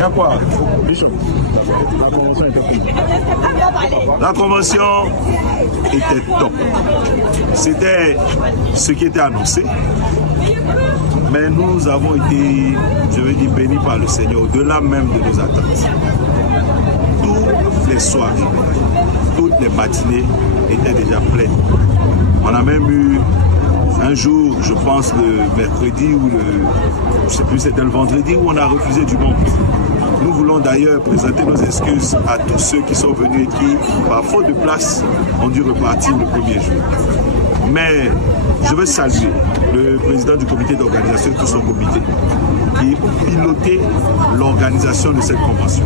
y a quoi? Bishop, la convention était cool. La convention était top. C'était ce qui était annoncé. Mais nous avons été, je veux dire, bénis par le Seigneur, au-delà même de nos attentes. Toutes les soirées, toutes les matinées étaient déjà pleines. On a même eu un jour, je pense le mercredi ou je ne sais plus, c'était le vendredi où on a refusé du monde. Nous voulons d'ailleurs présenter nos excuses à tous ceux qui sont venus et qui, par faute de place, ont dû repartir le premier jour. Mais je veux saluer le président du comité d'organisation et tout son comité qui pilotait l'organisation de cette convention.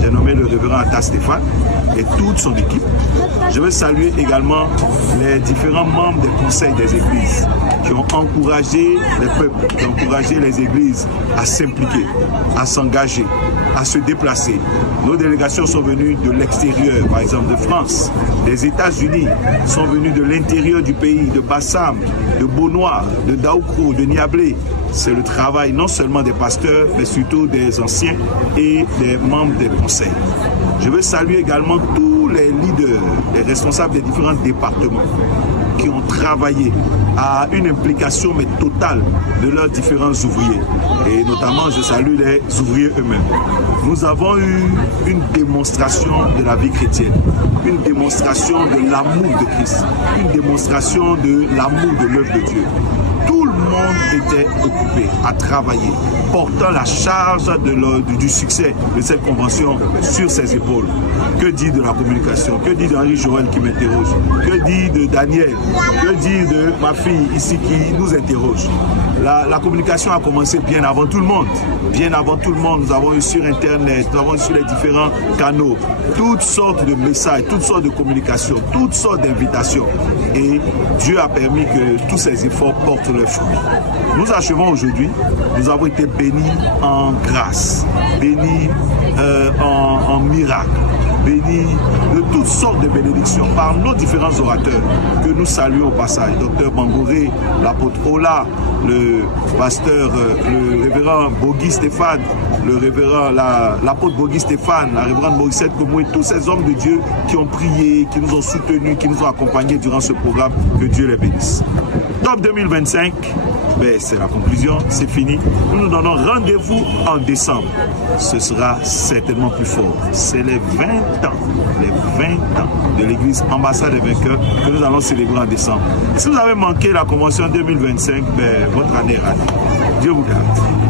J'ai nommé le révérend Atta Stéphane et toute son équipe. Je veux saluer également les différents membres des conseils des églises qui ont encouragé les peuples, qui ont encouragé les églises à s'impliquer, à s'engager, à se déplacer. Nos délégations sont venues de l'extérieur, par exemple de France, des États-Unis, sont venues de l'intérieur du pays, de Bassam, de Beaunois, de Daoukro, de Niablé. C'est le travail non seulement des pasteurs, mais surtout des anciens et des membres des conseils. Je veux saluer également tous les leaders, les responsables des différents départements qui ont travaillé à une implication mais totale de leurs différents ouvriers. Et notamment, je salue les ouvriers eux-mêmes. Nous avons eu une démonstration de la vie chrétienne, une démonstration de l'amour de Christ, une démonstration de l'amour de l'œuvre de Dieu. Tout le monde était occupé à travailler, portant la charge du succès de cette convention sur ses épaules. Que dire de la communication? Que dire d'Henri Joël qui m'interroge? Que dire de Daniel? Que dire de ma fille ici qui nous interroge? La communication a commencé bien avant tout le monde. Bien avant tout le monde, nous avons eu sur Internet, nous avons eu sur les différents canaux, toutes sortes de messages, toutes sortes de communications, toutes sortes d'invitations. Et Dieu a permis que tous ces efforts portent leurs fruits. Nous achevons aujourd'hui, nous avons été bénis en grâce, bénis en miracle, bénis de toutes sortes de bénédictions par nos différents orateurs que nous saluons au passage. Docteur Bangoré, l'apôtre Ola, le pasteur, le révérend Bogi Stéphane, l'apôtre Bogi Stéphane, la révérende Morissette Komoué, tous ces hommes de Dieu qui ont prié, qui nous ont soutenus, qui nous ont accompagnés durant ce programme, que Dieu les bénisse. Top 2025, ben, c'est la conclusion, c'est fini. Nous nous donnons rendez-vous en décembre. Ce sera certainement plus fort. C'est les 20 ans de l'église Ambassade des Vainqueurs que nous allons célébrer en décembre. Si vous avez manqué la convention 2025, ben, votre année est ratée. Dieu vous garde.